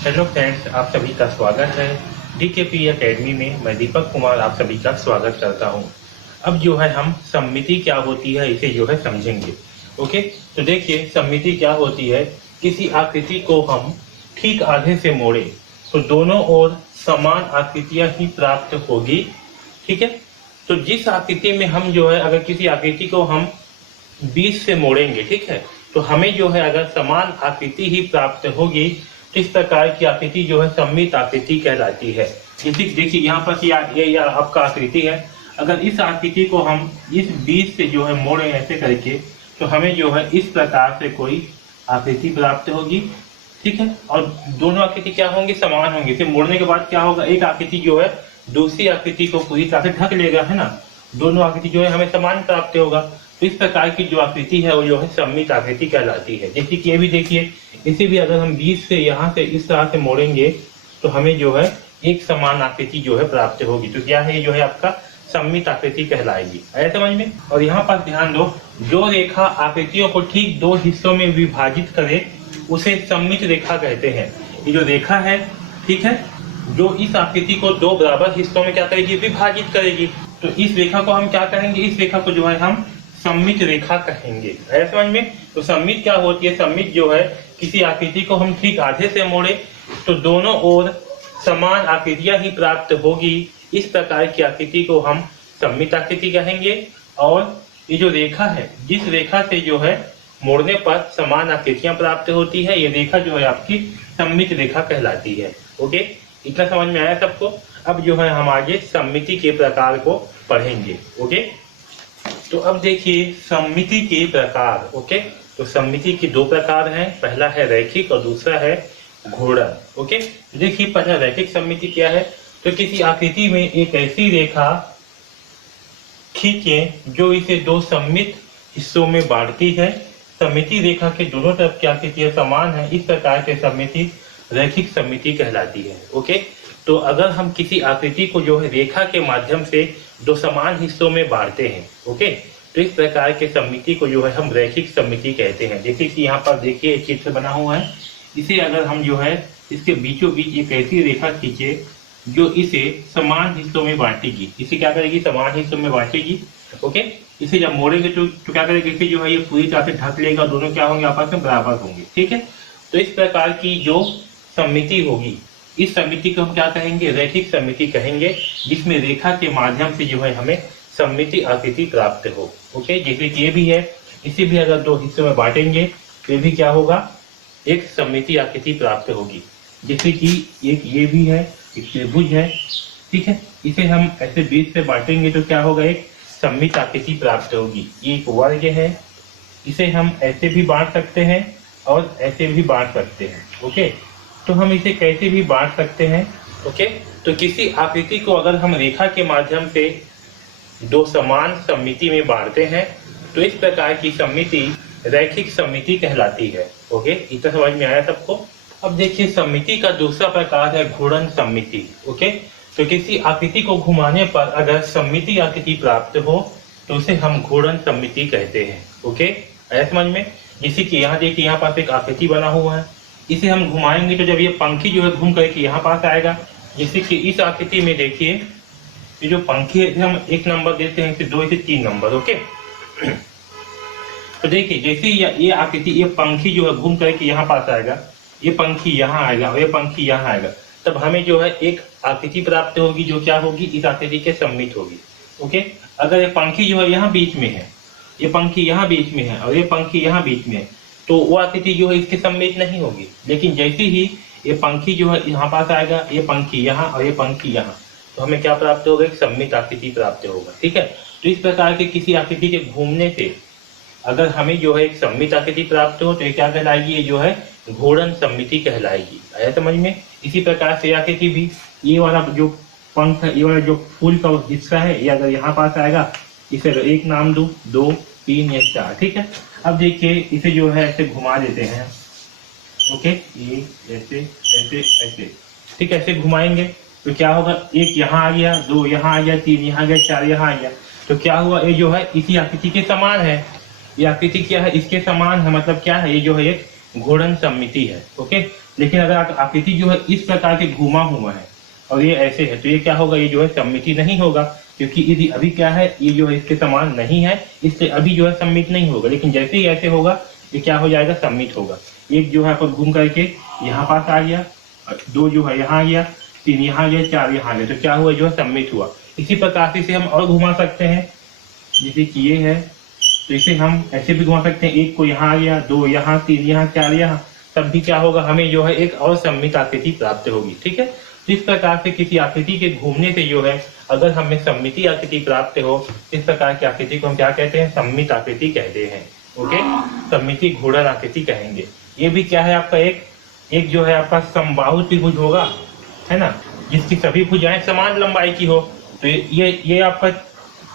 Hello friends, आप सभी का स्वागत है डीकेपी एकेडमी में। मैं दीपक कुमार आप सभी का स्वागत करता हूं। अब जो है हम सममिति क्या होती है इसे जो है समझेंगे। ओके, तो देखिए सममिति क्या होती है। किसी आकृति को हम ठीक आधे से मोड़े तो दोनों ओर समान आकृतियां ही प्राप्त होगी। ठीक है, तो जिस आकृति में हम जो है अगर किसी आकृति को हम 20 से मोड़ेंगे, ठीक है, तो हमें जो है अगर समान आकृति ही प्राप्त होगी तो इस प्रकार की आकृति जो है सममित आकृति कहलाती है। जैसे देखिए यहाँ पर ये आपका आकृति है। अगर इस आकृति को हम इस 20 से जो है मोड़े ऐसे करके तो हमें जो है इस प्रकार से कोई आकृति प्राप्त होगी। ठीक है, और दोनों आकृति क्या होंगी, समान होंगी। इसे मोड़ने के बाद क्या होगा, एक आकृति जो है दूसरी आकृति को पूरी तरह से ढक लेगा, है ना। दोनों आकृति जो है हमें समान प्राप्त होगा। तो इस प्रकार की जो आकृति है वो जो है सममित आकृति कहलाती है। जैसे कि ये भी देखिए, इसे भी अगर हम 20 से यहाँ से इस तरह से मोड़ेंगे तो हमें जो है एक समान आकृति जो है प्राप्त होगी। तो क्या है, जो है आपका सममित आकृति कहलाएगी। आया समझ में। और यहाँ पर ध्यान दो, जो रेखा आकृतियों को ठीक दो हिस्सों में विभाजित करे उसे सममित रेखा कहते हैं। ये जो रेखा है, ठीक है, जो इस आकृति को दो बराबर हिस्सों में क्या करेगी, विभाजित करेगी। तो इस रेखा को हम क्या कहेंगे, इस रेखा को जो है हम सममित रेखा कहेंगे। है समझ में। तो सममित क्या होती है, सममित जो है किसी आकृति को हम ठीक आधे से मोड़े तो दोनों ओर समान आकृतियां ही प्राप्त होगी। इस प्रकार की आकृति को हम सममित आकृति कहेंगे। और ये जो रेखा है, जिस रेखा से जो है मोड़ने पर समान आकृतियां प्राप्त होती है, ये रेखा जो है आपकी सममित रेखा कहलाती है। ओके, इतना समझ में आया सबको। अब जो है हम आगे सममिति के प्रकार को पढ़ेंगे। ओके, तो अब देखिए सममिति के प्रकार। ओके, तो सममिति के दो प्रकार हैं, पहला है रैखिक और दूसरा है घूर्णन। ओके, देखिए पहला रैखिक सममिति क्या है। तो किसी आकृति में एक ऐसी रेखा खींचे जो इसे दो सममित हिस्सों में बांटती है। सममिति रेखा के दोनों तरफ की आकृतियां समान है, इस प्रकार के सममिति रैखिक सममिति कहलाती है। ओके, तो अगर हम किसी आकृति को जो है रेखा के माध्यम से दो समान हिस्सों में बांटते हैं, ओके, तो इस प्रकार के सममिति को जो है हम रैखिक सममिति कहते हैं। जैसे कि यहाँ पर देखिए एक चित्र बना हुआ है, इसे अगर हम जो है इसके बीचों बीच एक ऐसी रेखा खींचे जो इसे समान हिस्सों में बांटेगी। इसे क्या करेगी, समान हिस्सों में बांटेगी। ओके, इसे जब मोड़ेंगे तो क्या करेगी, इसे जो है ये पूरी तरह से ढक लेगा, दोनों क्या होंगे, आपस में बराबर होंगे। ठीक है, तो इस प्रकार की जो सममिति होगी, इस सममिति को हम क्या कहेंगे, रैखिक सममिति कहेंगे, जिसमें रेखा के माध्यम से जो है हमें सममिति आकृति प्राप्त हो। ओके, जैसे कि ये भी है, इसे भी अगर दो हिस्सों में बांटेंगे तो भी क्या होगा, एक सममिति आकृति प्राप्त होगी। जैसे कि एक ये भी है, एक त्रिभुज है। ठीक है, इसे हम ऐसे 20 से बांटेंगे तो क्या होगा, एक सममित आकृति प्राप्त होगी। ये एक वर्ग है, इसे हम ऐसे भी बांट सकते हैं और ऐसे भी बांट सकते हैं। ओके, तो हम इसे कैसे भी बांट सकते हैं। ओके, तो किसी आकृति को अगर हम रेखा के माध्यम से दो समान सममिति में बांटते हैं तो इस प्रकार की सममिति रैखिक सममिति कहलाती है। ओके, इतना समझ में आया सबको। अब देखिए सममिति का दूसरा प्रकार है घूर्णन सममिति। ओके, तो किसी आकृति को घुमाने पर अगर सममिति आकृति प्राप्त हो तो उसे हम घूर्णन सममिति कहते हैं। ओके, आया समझ में। जैसे कि यहाँ देखिए, यहाँ पास एक आकृति बना हुआ है, इसे हम घुमाएंगे तो जब ये पंखी जो है घूम करके यहाँ पास आएगा। जैसे कि इस आकृति में देखिए, ये जो पंखी है हम 1 नंबर देते हैं, इसे 2 से 3 नंबर। ओके, तो देखिए जैसे ये आकृति, ये पंखी जो है घूम करके यहाँ पास आएगा, ये पंखी यहाँ आएगा और ये पंखी यहाँ आएगा, तब हमें जो है एक आकृति प्राप्त होगी जो क्या होगी, इस आकृति के सममित होगी। ओके, अगर ये पंखी जो है यहाँ बीच में है, ये पंखी यहाँ बीच में है और ये पंखी यहाँ बीच में है, तो वो आकृति जो है इसके सममित नहीं होगी। लेकिन जैसे ही ये पंखी जो है यहाँ पास आएगा, ये पंखी यहाँ और ये पंखी यहाँ, तो हमें क्या प्राप्त होगा, एक सममित आकृति प्राप्त होगा। ठीक है, तो इस प्रकार के किसी आकृति के घूमने से अगर हमें जो है एक सममित आकृति प्राप्त हो तो ये क्या कहलाएगी, ये जो है घूर्णन सममिति कहलाएगी। आया समझ में। इसी प्रकार से आकृति भी, ये वाला जो पंख है, ये वाला जो फूल का हिस्सा है, ये अगर यहाँ पास आएगा, इसे 1 नाम दूं, 2, 3 या 4। ठीक है, अब देखिए इसे जो है ऐसे घुमा देते हैं। ओके, ये ऐसे ऐसे ऐसे, ठीक है, ऐसे घुमाएंगे तो क्या होगा, 1 यहाँ आ गया, 2 यहाँ आ गया, 3 यहाँ आ गया, 4 यहाँ आ गया। तो क्या हुआ, ये जो है इसी आकृति के समान है। ये आकृति क्या है, इसके समान है, मतलब क्या है, ये जो है एक घूर्णन सममिति है। ओके, लेकिन अगर आकृति जो है इस प्रकार के घूमा हुआ है और ये ऐसे है तो ये क्या होगा, ये जो है सममिति नहीं होगा, क्योंकि यदि अभी क्या है, ये जो है इसके समान नहीं है, इसलिए अभी जो है सममित नहीं होगा। लेकिन जैसे ही ऐसे होगा ये क्या हो जाएगा, सममित होगा। एक जो है आपको घूम करके यहाँ पास आ गया, 2 जो है यहाँ आ गया, 3 यहाँ गया, 4 यहाँ गया, तो क्या हुआ, जो है सममित हुआ। इसी प्रकार से इसे हम और घुमा सकते हैं, जैसे कि ये है तो इसे हम ऐसे भी घुमा सकते हैं, 1 को यहाँ आ गया, 2 यहाँ, 3 यहाँ, 4 यहाँ, तब भी क्या होगा, हमें जो है एक और सममित आकृति प्राप्त होगी। ठीक है, तो इस प्रकार से किसी आकृति के घूमने से जो है अगर हमें सममिति आकृति प्राप्त हो, इस प्रकार की आकृति को हम क्या कहते हैं, सममित आकृति कहते हैं। ओके, सममिति घूर्णन आकृति कहेंगे। ये भी क्या है आपका एक जो है आपका समबाहु त्रिभुज होगा, है ना, जिसकी सभी भुजाएं समान लंबाई की हो, तो ये आपका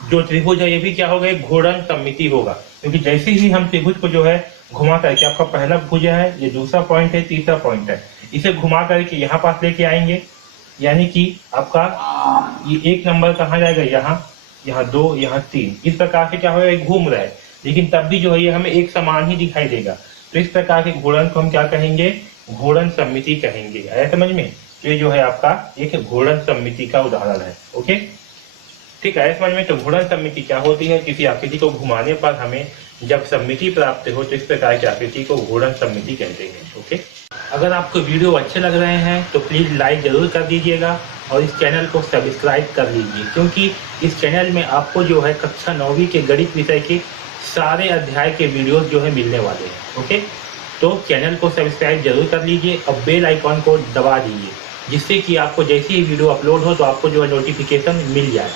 जो त्रिभुज है ये भी क्या होगा, एक घूर्णन सममिति होगा। क्योंकि जैसे ही हम त्रिभुज को जो है घुमा करके, आपका पहला भुजा है, ये दूसरा पॉइंट है, तीसरा पॉइंट है, इसे घुमा करके यहाँ पास लेके आएंगे, यानी कि आपका ये 1 नंबर कहाँ जाएगा, यहाँ 2, यहाँ 3, इस प्रकार से क्या होगा, एक घूम रहा है, लेकिन तब भी जो है ये हमें एक समान ही दिखाई देगा। तो इस प्रकार के घूर्णन को हम क्या कहेंगे, घूर्णन सममिति कहेंगे। आया समझ में? तो ये जो है आपका एक घूर्णन सममिति का उदाहरण है। ओके, ठीक है, समझ में? तो घूर्णन सममिति क्या होती है, किसी आकृति को घुमाने पर हमें जब सममिति प्राप्त हो तो इस प्रकार की आकृति को घूर्णन सममिति कहते हैं। ओके, अगर आपको वीडियो अच्छे लग रहे हैं तो प्लीज़ लाइक ज़रूर कर दीजिएगा और इस चैनल को सब्सक्राइब कर लीजिए, क्योंकि इस चैनल में आपको जो है कक्षा 9वीं के गणित विषय के सारे अध्याय के वीडियोस जो है मिलने वाले हैं। ओके, तो चैनल को सब्सक्राइब जरूर कर लीजिए और बेल आइकॉन को दबा दीजिए, जिससे कि आपको जैसे ही वीडियो अपलोड हो तो आपको जो है नोटिफिकेशन मिल जाए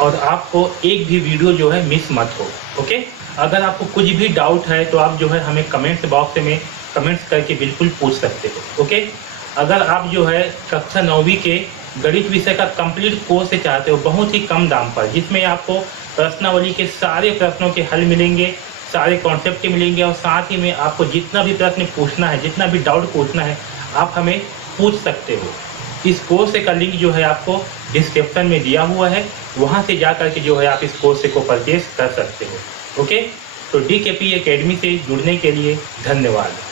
और आपको एक भी वीडियो जो है मिस मत हो। ओके, अगर आपको कुछ भी डाउट है तो आप जो है हमें कमेंट्स बॉक्स में कमेंट्स करके बिल्कुल पूछ सकते हो। ओके, अगर आप जो है कक्षा 9वीं के गणित विषय का कंप्लीट कोर्स चाहते हो बहुत ही कम दाम पर, जिसमें आपको प्रश्नावली के सारे प्रश्नों के हल मिलेंगे, सारे कॉन्सेप्ट मिलेंगे और साथ ही में आपको जितना भी प्रश्न पूछना है, जितना भी डाउट पूछना है, आप हमें पूछ सकते हो। इस कोर्स का लिंक जो है आपको डिस्क्रिप्शन में दिया हुआ है, वहाँ से जा करके जो है आप इस कोर्स को परचेज कर सकते हो। ओके, तो DKP एकेडमी से जुड़ने के लिए धन्यवाद।